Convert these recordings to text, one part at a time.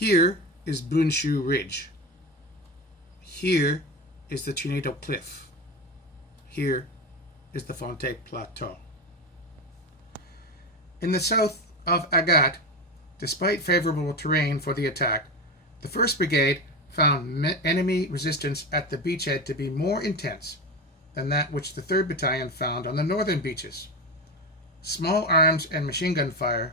Here is Bunshu Ridge. Here is the Tornado Cliff. Here is the Fonte Plateau. In the south of Agat, despite favorable terrain for the attack, the 1st Brigade found enemy resistance at the beachhead to be more intense than that which the 3rd Battalion found on the northern beaches. Small arms and machine gun fire,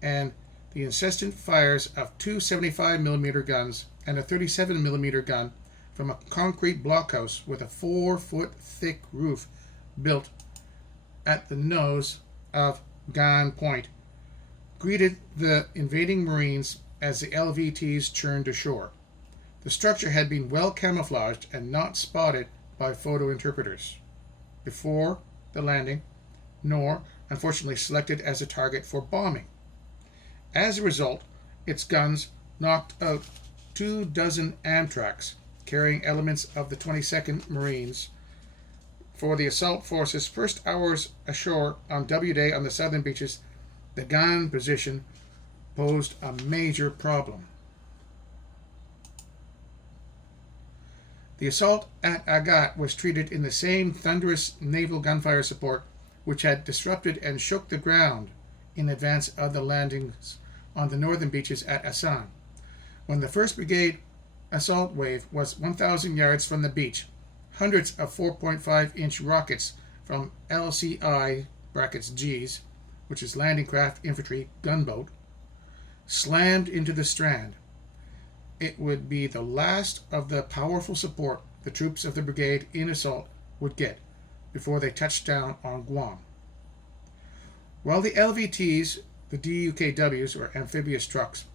and the incessant fires of 2 75mm guns and a 37mm gun from a concrete blockhouse with a 4-foot thick roof built at the nose of Gan Point greeted the invading Marines as the LVTs churned ashore. The structure had been well camouflaged and not spotted by photo interpreters before the landing, nor, unfortunately, selected as a target for bombing. As a result, its guns knocked out 24 Amtracs carrying elements of the 22nd Marines. For the assault force's first hours ashore on W Day on the southern beaches, the Gan position posed a major problem. The assault at Agat was treated in the same thunderous naval gunfire support which had disrupted and shook the ground in advance of the landings on the northern beaches at Asan. When the 1st Brigade assault wave was 1,000 yards from the beach, hundreds of 4.5-inch rockets from LCI (Gs), which is Landing Craft Infantry Gunboat, slammed into the strand. It would be the last of the powerful support the troops of the brigade in assault would get before they touched down on Guam. While the LVTs, the DUKWs, or amphibious trucks,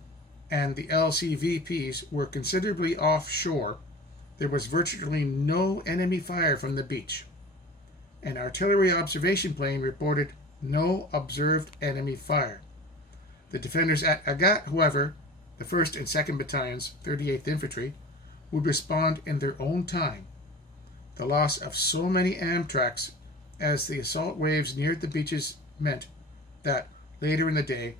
and the LCVPs were considerably offshore, there was virtually no enemy fire from the beach. An artillery observation plane reported no observed enemy fire. The defenders at Agat, however, the 1st and 2nd Battalions, 38th Infantry, would respond in their own time. The loss of so many Amtracs as the assault waves neared the beaches meant that, later in the day,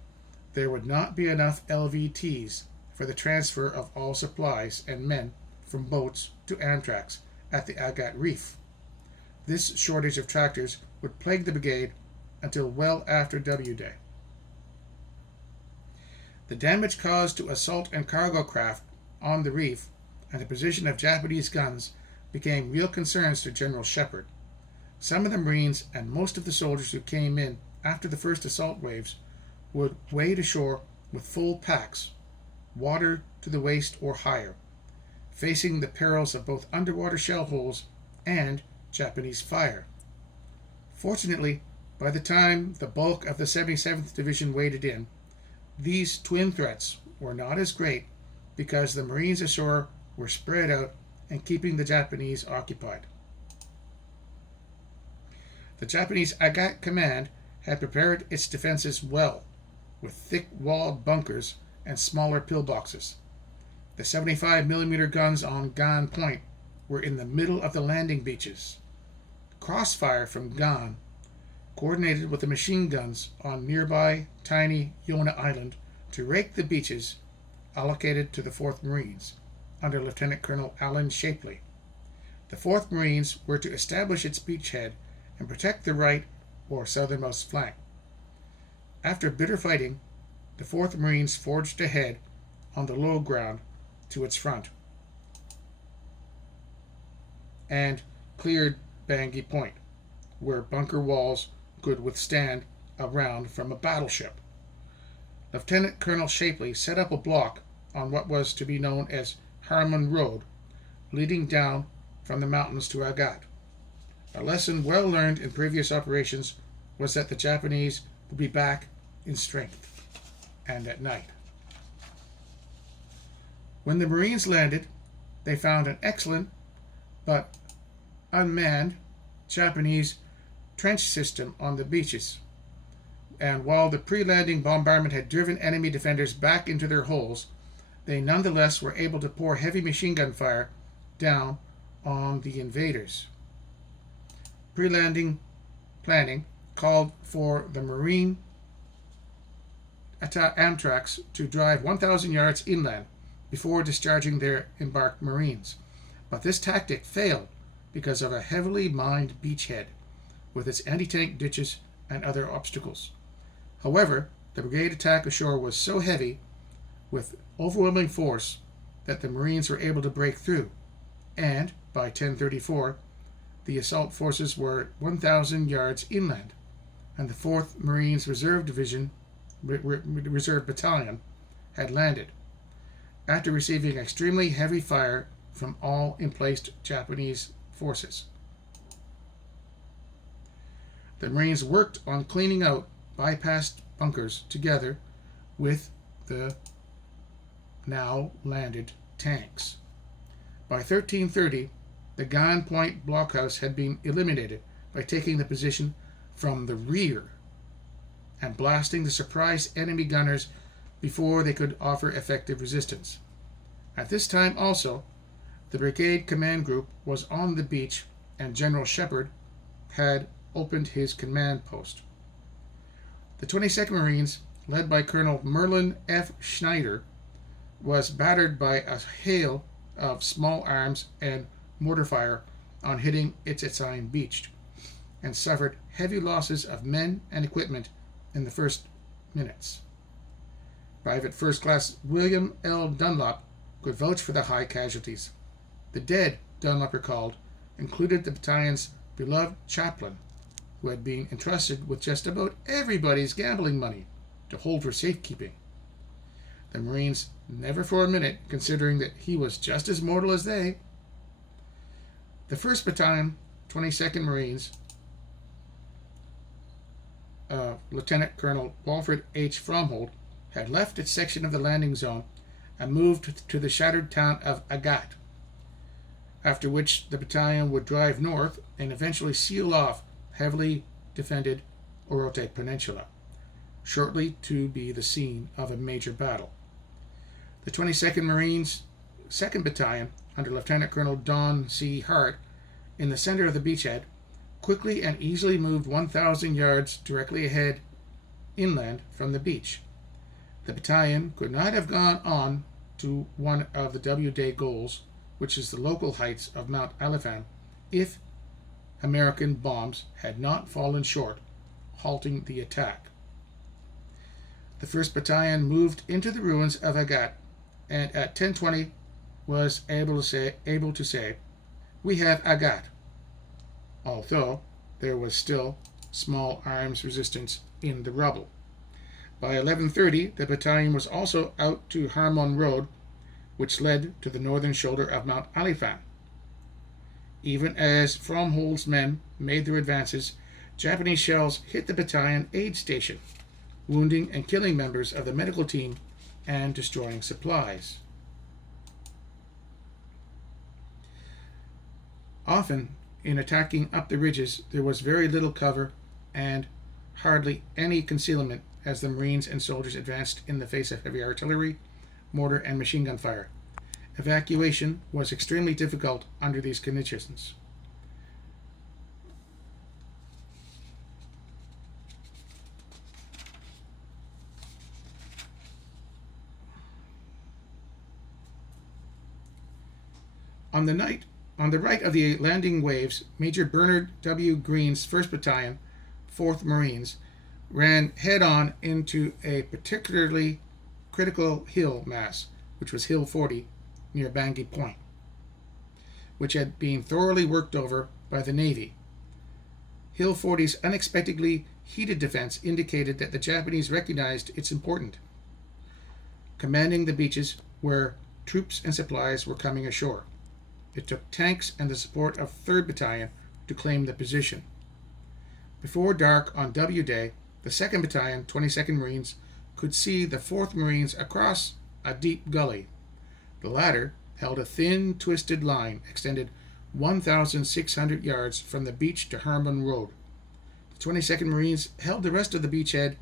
there would not be enough LVTs for the transfer of all supplies and men from boats to Amtracs at the Agat Reef. This shortage of tractors would plague the brigade until well after W Day. The damage caused to assault and cargo craft on the reef and the position of Japanese guns became real concerns to General Shepard. Some of the Marines and most of the soldiers who came in after the first assault waves would wade ashore with full packs, water to the waist or higher, facing the perils of both underwater shell holes and Japanese fire. Fortunately, by the time the bulk of the 77th Division waded in, these twin threats were not as great because the Marines ashore were spread out and keeping the Japanese occupied. The Japanese Agat Command had prepared its defenses well, with thick-walled bunkers and smaller pillboxes. The 75mm guns on Gan Point were in the middle of the landing beaches. Crossfire from Gan, coordinated with the machine guns on nearby tiny Yonah Island to rake the beaches, allocated to the 4th Marines, under Lieutenant Colonel Alan Shapley. The 4th Marines were to establish its beachhead and protect the right or southernmost flank. After bitter fighting, the 4th Marines forged ahead on the low ground to its front and cleared Bangui Point, where bunker walls could withstand a round from a battleship. Lieutenant Colonel Shapley set up a block on what was to be known as Harmon Road, leading down from the mountains to Agat. A lesson well learned in previous operations was that the Japanese would be back in strength, and at night. When the Marines landed, they found an excellent but unmanned Japanese trench system on the beaches, and while the pre-landing bombardment had driven enemy defenders back into their holes, they nonetheless were able to pour heavy machine gun fire down on the invaders. Pre-landing planning called for the Marine Amtraks to drive 1,000 yards inland before discharging their embarked Marines. But this tactic failed because of a heavily mined beachhead with its anti-tank ditches and other obstacles. However, the brigade attack ashore was so heavy with overwhelming force that the Marines were able to break through, and by 10:34, the assault forces were 1,000 yards inland, and the 4th Marines Reserve Battalion had landed, after receiving extremely heavy fire from all emplaced Japanese forces. The Marines worked on cleaning out bypassed bunkers together with the now landed tanks. By 13:30, the Gan Point blockhouse had been eliminated by taking the position from the rear and blasting the surprised enemy gunners before they could offer effective resistance. At this time also, the brigade command group was on the beach and General Shepard had opened his command post. The 22nd Marines, led by Colonel Merlin F. Schneider, was battered by a hail of small arms and mortar fire on hitting its assigned beach, and suffered heavy losses of men and equipment in the first minutes. Private First Class William L. Dunlop could vouch for the high casualties. The dead, Dunlop recalled, included the battalion's beloved chaplain, who had been entrusted with just about everybody's gambling money to hold for safekeeping. The Marines never for a minute considering that he was just as mortal as they. The 1st Battalion, 22nd Marines, Lieutenant Colonel Walford H. Fromhold, had left its section of the landing zone and moved to the shattered town of Agat, after which the battalion would drive north and eventually seal off heavily defended Orote Peninsula, shortly to be the scene of a major battle. The 22nd Marines, 2nd Battalion, under Lieutenant Colonel Don C. Hart, in the center of the beachhead, quickly and easily moved 1,000 yards directly ahead inland from the beach. The battalion could not have gone on to one of the W Day goals, which is the local heights of Mount Alifan, if American bombs had not fallen short, halting the attack. The 1st Battalion moved into the ruins of Agat, and at 10:20 was able to say, "We have Agat," although there was still small arms resistance in the rubble. By 11:30, the battalion was also out to Harmon Road, which led to the northern shoulder of Mount Alifan. Even as Fromhold's men made their advances, Japanese shells hit the battalion aid station, wounding and killing members of the medical team and destroying supplies. Often, in attacking up the ridges, there was very little cover and hardly any concealment as the Marines and soldiers advanced in the face of heavy artillery, mortar, and machine gun fire. Evacuation was extremely difficult under these conditions. On the right of the landing waves, Major Bernard W. Green's 1st Battalion, 4th Marines, ran head-on into a particularly critical hill mass, which was Hill 40, near Bangui Point, which had been thoroughly worked over by the Navy. Hill 40's unexpectedly heated defense indicated that the Japanese recognized its importance, commanding the beaches where troops and supplies were coming ashore. It took tanks and the support of 3rd Battalion to claim the position. Before dark on W Day, the 2nd Battalion, 22nd Marines, could see the 4th Marines across a deep gully. The latter held a thin, twisted line extended 1,600 yards from the beach to Harmon Road. The 22nd Marines held the rest of the beachhead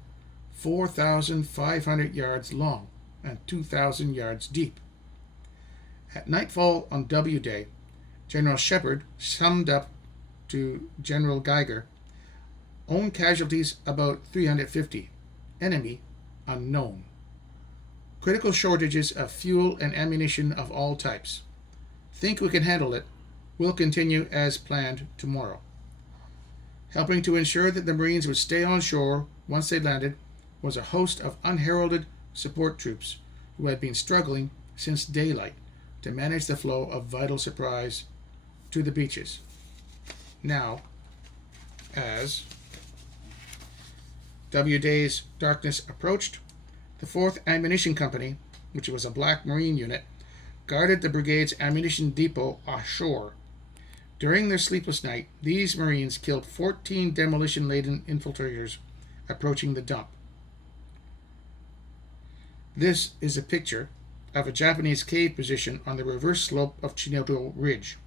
4,500 yards long and 2,000 yards deep. At nightfall on W Day, General Shepard summed up to General Geiger, "Own casualties about 350, enemy unknown. Critical shortages of fuel and ammunition of all types. Think we can handle it. We'll continue as planned tomorrow. Helping to ensure that the Marines would stay on shore once they landed was a host of unheralded support troops who had been struggling since daylight to manage the flow of vital supplies to the beaches. Now, as Day's darkness approached, the 4th Ammunition Company, which was a black Marine unit, guarded the brigade's ammunition depot ashore. During their sleepless night, these Marines killed 14 demolition-laden infiltrators approaching the dump. This is a picture of a Japanese cave position on the reverse slope of Chinito Ridge,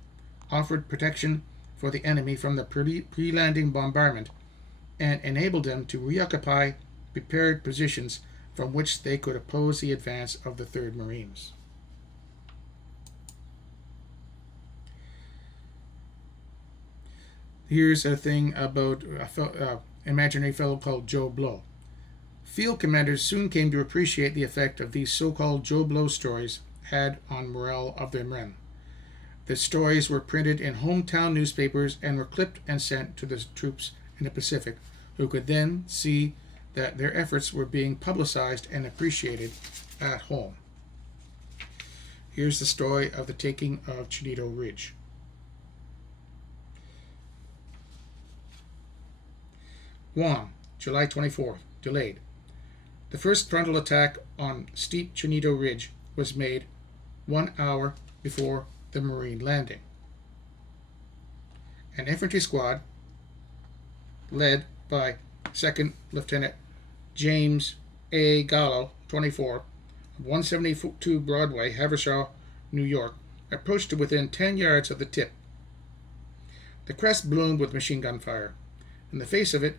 offered protection for the enemy from the pre-landing bombardment, and enabled them to reoccupy prepared positions from which they could oppose the advance of the 3rd Marines. Here's a thing about an imaginary fellow called Joe Blow. Field commanders soon came to appreciate the effect of these so-called Joe Blow stories had on morale of their men. The stories were printed in hometown newspapers and were clipped and sent to the troops in the Pacific, who could then see that their efforts were being publicized and appreciated at home. Here's the story of the taking of Chinito Ridge. Guam, July 24th, delayed. The first frontal attack on steep Chinito Ridge was made 1 hour before the Marine landing. An infantry squad led by 2nd Lieutenant James A. Gallo, 24, of 172 Broadway, Haverstraw, New York, approached to within 10 yards of the tip. The crest bloomed with machine gun fire. In the face of it,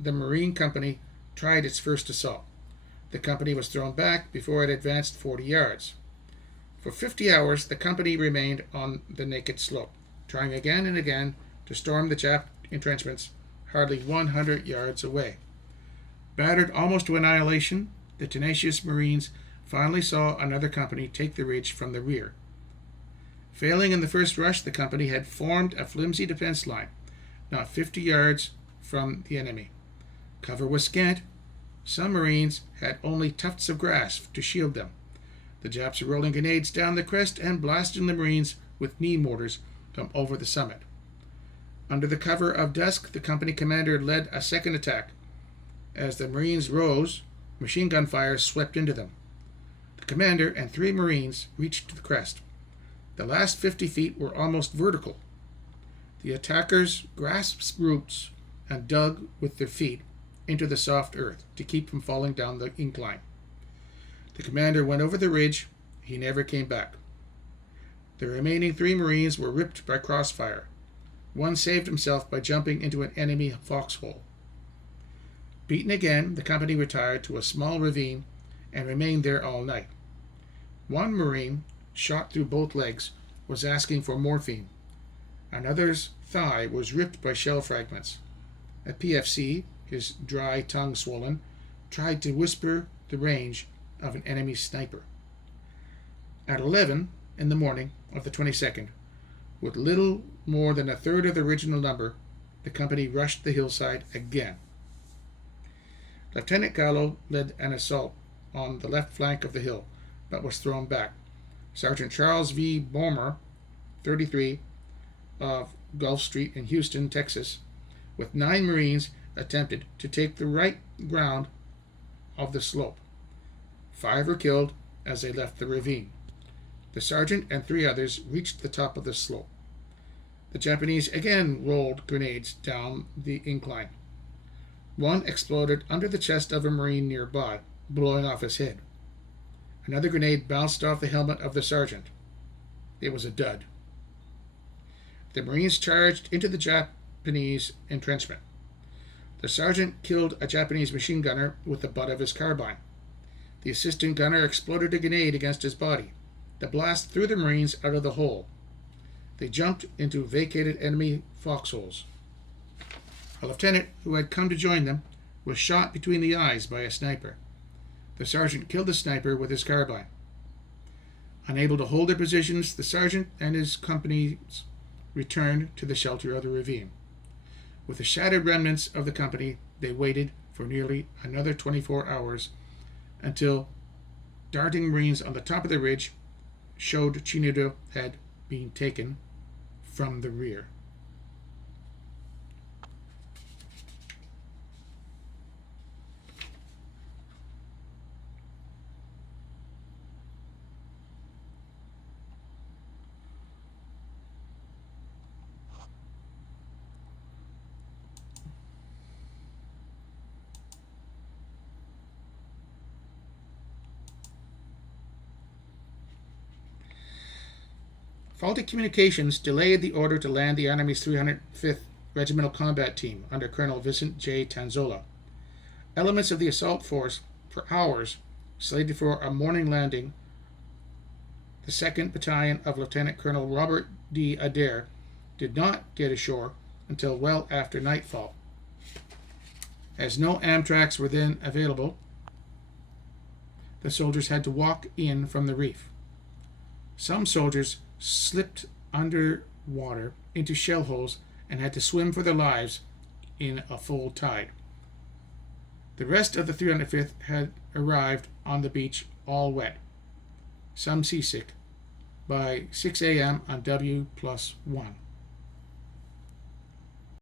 the Marine Company tried its first assault. The company was thrown back before it advanced 40 yards. For 50 hours, the company remained on the naked slope, trying again and again to storm the Jap entrenchments hardly 100 yards away. Battered almost to annihilation, the tenacious Marines finally saw another company take the ridge from the rear. Failing in the first rush, the company had formed a flimsy defense line, not 50 yards from the enemy. Cover was scant. Some Marines had only tufts of grass to shield them. The Japs were rolling grenades down the crest and blasting the Marines with knee mortars from over the summit. Under the cover of dusk, the company commander led a second attack. As the Marines rose, machine gun fire swept into them. The commander and 3 Marines reached the crest. The last 50 feet were almost vertical. The attackers grasped roots and dug with their feet into the soft earth to keep from falling down the incline. The commander went over the ridge. He never came back. The remaining 3 Marines were ripped by crossfire. One saved himself by jumping into an enemy foxhole. Beaten again, the company retired to a small ravine and remained there all night. One Marine, shot through both legs, was asking for morphine. Another's thigh was ripped by shell fragments. A PFC, his dry tongue swollen, tried to whisper the range of an enemy sniper. At 11 in the morning of the 22nd, with little more than a third of the original number, the company rushed the hillside again. Lieutenant Gallo led an assault on the left flank of the hill, but was thrown back. Sergeant Charles V. Bomer, 33, of Gulf Street in Houston, Texas, with 9 Marines, attempted to take the right ground of the slope. 5 were killed as they left the ravine. The sergeant and 3 others reached the top of the slope. The Japanese again rolled grenades down the incline. One exploded under the chest of a Marine nearby, blowing off his head. Another grenade bounced off the helmet of the sergeant. It was a dud. The Marines charged into the Japanese entrenchment. The sergeant killed a Japanese machine gunner with the butt of his carbine. The assistant gunner exploded a grenade against his body. The blast threw the Marines out of the hole. They jumped into vacated enemy foxholes. A lieutenant who had come to join them was shot between the eyes by a sniper. The sergeant killed the sniper with his carbine. Unable to hold their positions, the sergeant and his companies returned to the shelter of the ravine. With the shattered remnants of the company, they waited for nearly another 24 hours until darting Marines on the top of the ridge showed Chinedu had been taken from the rear. Faulty communications delayed the order to land the enemy's 305th Regimental Combat Team under Colonel Vincent J. Tanzola. Elements of the assault force, for hours, slated for a morning landing, the 2nd Battalion of Lieutenant Colonel Robert D. Adair, did not get ashore until well after nightfall. As no Amtraks were then available, the soldiers had to walk in from the reef. Some soldiers slipped underwater into shell holes and had to swim for their lives in a full tide. The rest of the 305th had arrived on the beach all wet, some seasick, by 6 a.m. on W+1.